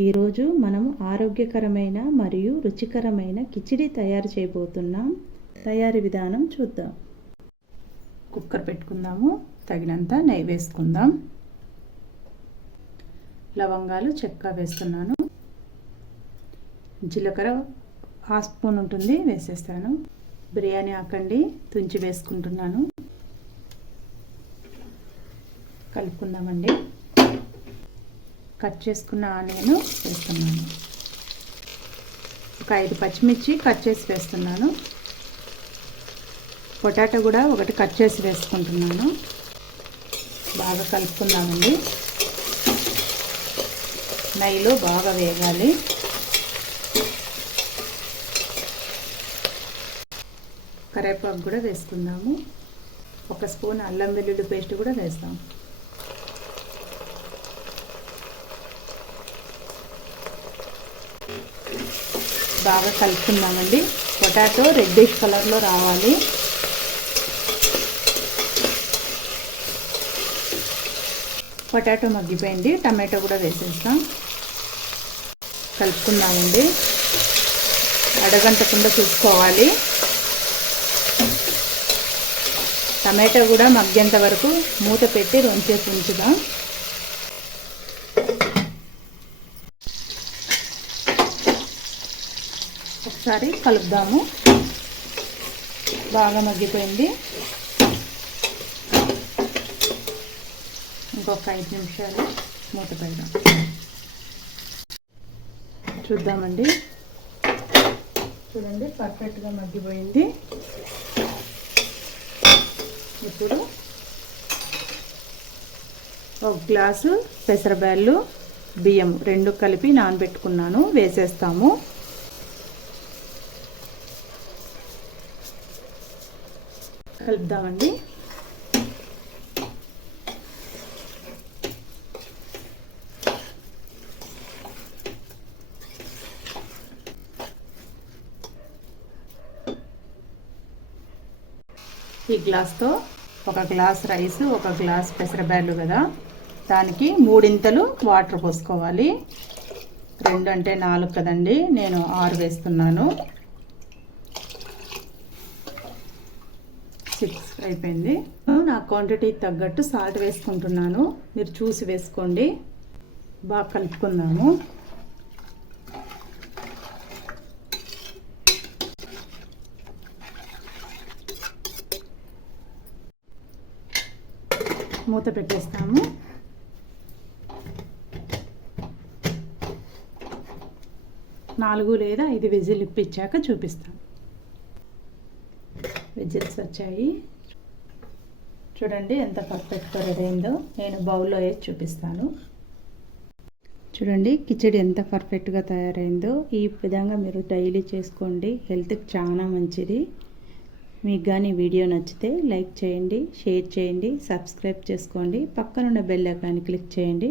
ఈరోజు మనం ఆరోగ్యకరమైన మరియు రుచికరమైన కిచిడి తయారు చేయబోతున్నాం. తయారీ విధానం చూద్దాం. కుక్కర్ పెట్టుకుందాము. తగినంత నెయ్యి వేసుకుందాం. లవంగాలు, చెక్క వేస్తున్నాను. జీలకర్ర 1/2 స్పూన్ ఉంటుంది, వేసేస్తాను. బిర్యానీ ఆకండి తుంచి వేసుకుంటున్నాను. కలుపుకుందామండి. కట్ చేసుకున్న ఆనియన్ వేస్తున్నాను. ఒక 5 పచ్చిమిర్చి కట్ చేసి వేస్తున్నాను. పొటాటో కూడా ఒకటి కట్ చేసి వేసుకుంటున్నాను. బాగా కలుపుకుందామండి. నెయ్యిలో బాగా వేగాలి. కరివేపాకు కూడా వేసుకుందాము. 1 స్పూన్ అల్లం వెల్లుల్లి పేస్ట్ కూడా వేస్తాం. బాగా కలుపుకుందామండి. పొటాటో రెడ్డిష్ కలర్లో రావాలి. పొటాటో మగ్గిపోయింది. టమాటో కూడా వేసేస్తాం. కలుపుకుందామండి. అడగంటకుండా చూసుకోవాలి. టమాటో కూడా మగ్గేంత వరకు మూత పెట్టి రొంచేసి ఉంచుదాం. ఒకసారి కలుపుదాము. బాగా మగ్గిపోయింది. ఇంకొక 5 నిమిషాలు మూత పెడదాం. చూద్దామండి. చూడండి, పర్ఫెక్ట్గా మగ్గిపోయింది. ఇప్పుడు 1 గ్లాసు పెసరబ్యాళ్ళు, బియ్యం 2 కలిపి నానబెట్టుకున్నాను, వేసేస్తాము. కలుపుదామండి. ఈ గ్లాస్తో 1 గ్లాస్ రైస్, 1 గ్లాస్ పెసరబ్యాళ్ళు కదా, దానికి 3 వాటర్ పోసుకోవాలి. 2 అంటే 4 కదండి, నేను 6 వేస్తున్నాను. 6 అయిపోయింది. నా క్వాంటిటీ తగ్గట్టు సాల్ట్ వేసుకుంటున్నాను. మీరు చూసి వేసుకోండి. బాగా కలుపుకుందాము. మూత పెట్టేస్తాము. 4 లేదా 5 విజిల్ ఇప్పించాక చూపిస్తాను. విజిల్స్ వచ్చాయి. చూడండి ఎంత పర్ఫెక్ట్గా రెడీ అయిందో. నేను బౌల్లో వేసి చూపిస్తాను. చూడండి కిచిడి ఎంత పర్ఫెక్ట్గా తయారైందో. ఈ విధంగా మీరు డైలీ చేసుకోండి. హెల్త్కి చాలా మంచిది. మీకు కానీ వీడియో నచ్చితే లైక్ చేయండి, షేర్ చేయండి, సబ్స్క్రైబ్ చేసుకోండి. పక్కనున్న బెల్ ఐకాన్ని క్లిక్ చేయండి.